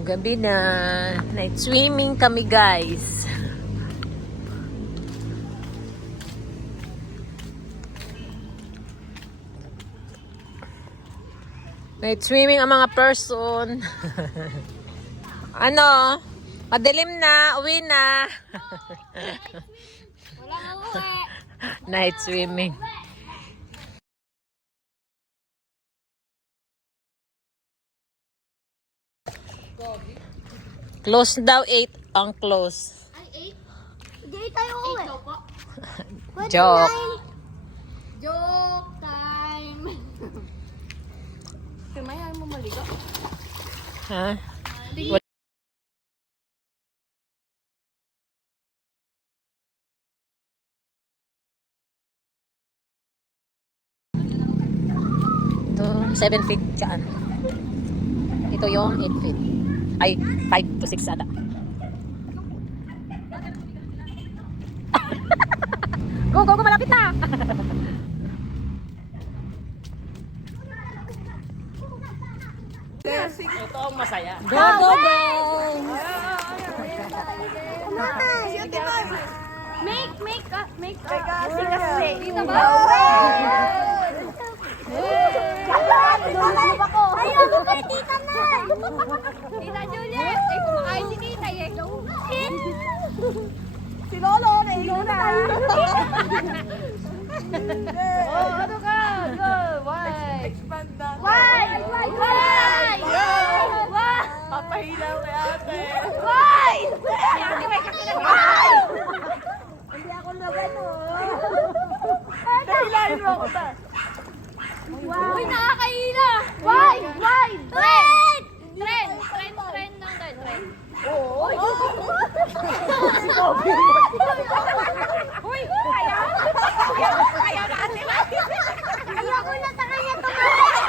Oh, gabi na. Night swimming kami, guys. Night swimming ang mga person. Ano? Madilim na. Uwi na. Walang uwi. Night swimming. Close daw 8 ang close. Ay, 8? Hindi tayo uwi. Joke. Joke time. Kamayan mo maligo. Ha? Ito, 7 feet dyan. Ito yung 8 feet. Ay, 5 to 6 ata. Go, go, go, malapit na! Ito ang masaya. Go, go, go! Make. Dito ba? Ayoko kay Tita na! Tita Juliet! Ay, kumakain si Tita eh. Si Lolo, naigo na. Oh, ano ka? Go! Why? Expand na. Why? Papahilaw kay ate. Why? Why? Hindi ako nagano. Dahilahin mo ako ta. Uy, nakakaila! Why? Trend lang tayo, trend. Oo. Uy, ayaw na ate. Ayoko na sa kanya tumakas.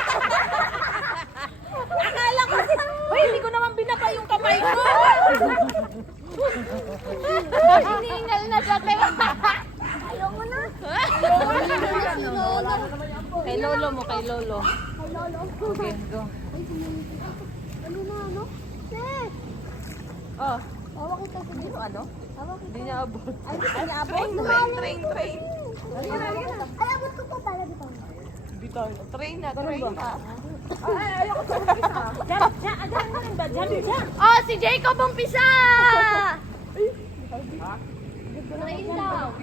Akala ko uy, hindi ko naman binaba yung kamay ko. Hiningal na dati. Ayoko na. Kay lolo mo, kay lolo. Okay, go. Ano? Oh, Tawa kita sa dito. ano? Hindi niya abot. Ay, hindi niya abot. Train. Ay, abot ko pa pala dito. Bitaw. Train na. Ay, ayoko sa isa. Diyan. Oh, si Jacob ang pisa! Train daw.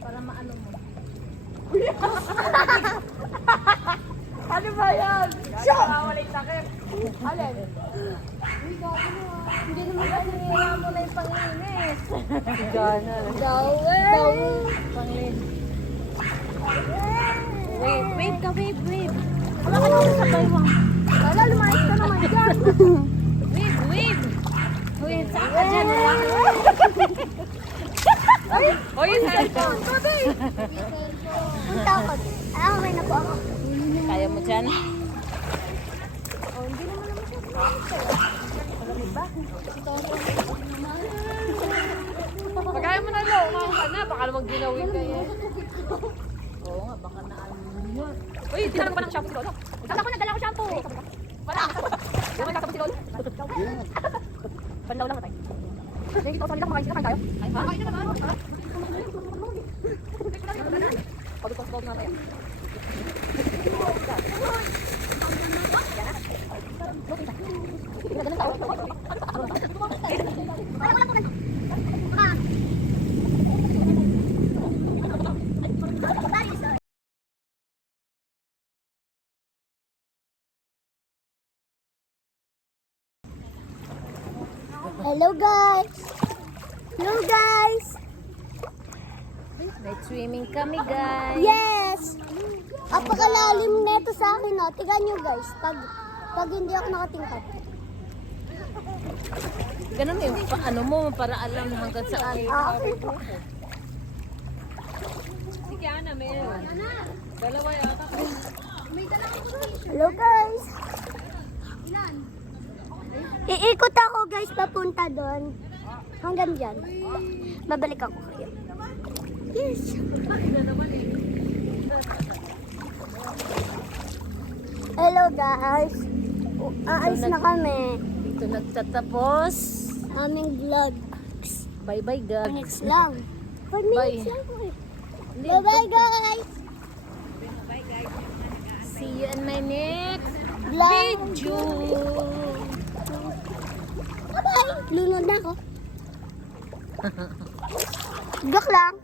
Para maano mo. Ano ba yan? Wala sakit. Alin? Hindi naman kasi nila mo na yung panglinis. Gana. Panglinis. Wave ka, wave. Wala ka naman sa baywang. Wala, lumayas ka naman dyan. Wave. Wave, saan ka dyan? Oh, yung cellphone. Punta ako. Ay, may napo ako. Kaya mo dyan? Oh, hindi naman siya. Pagkaya mo na lo, umang ka na. Baka namang ginawin ka eh. Oo nga, baka na ano yun. Uy, tinanong pa ng shampoo si Lolo. Kasi ako nagdala ko shampoo. Wala. Di ba shampoo si Lolo? Pandaw lang na tayo. Sige, ito, solid ako. Makain sila. Kain tayo. Kain na naman. Pagod na tayo. Hello guys! Night swimming kami, guys. Yes! Apakalalim neto sa akin, no? Tignan nyo guys, pag hindi ako nakatingkad. Ganun yung ano mo, para alam hanggang saan. Okay. Sige, Ana, meron. Dalawa yata. Hello guys! Iikot ako guys papunta doon. Hanggang dyan. Babalik ako kayo. Yes! Hello guys! Aalis na kami. Dito nagtatapos. Aming vlog. Bye-bye, 4 guys. minutes lang. 4 minutes Bye. lang po eh. Bye-bye guys! See you in my next Vlog! video. Bye-bye! Lunod na ako. Joke lang.